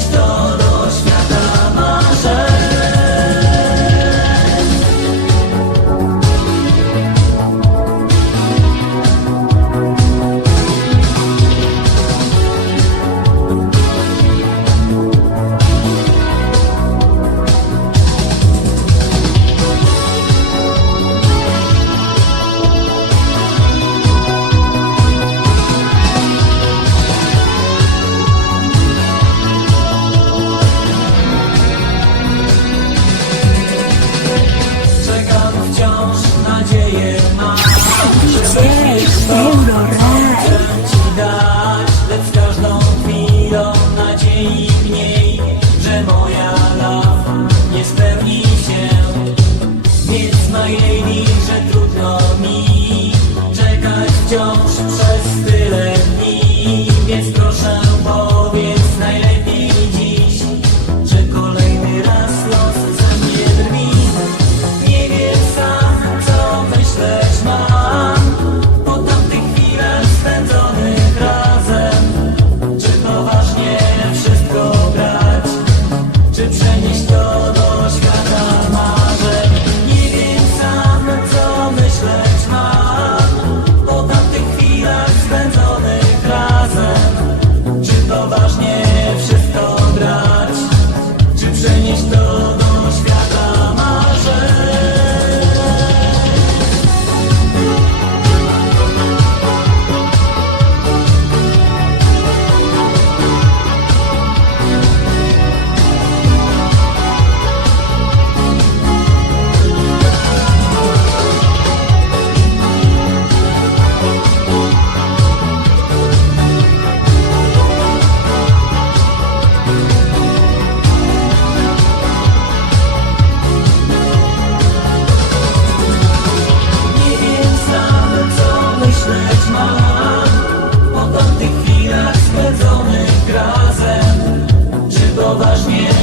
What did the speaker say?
Christ. mojej wirze trudno mi czekać wciąż przez tyle dni, więc proszę poważnie.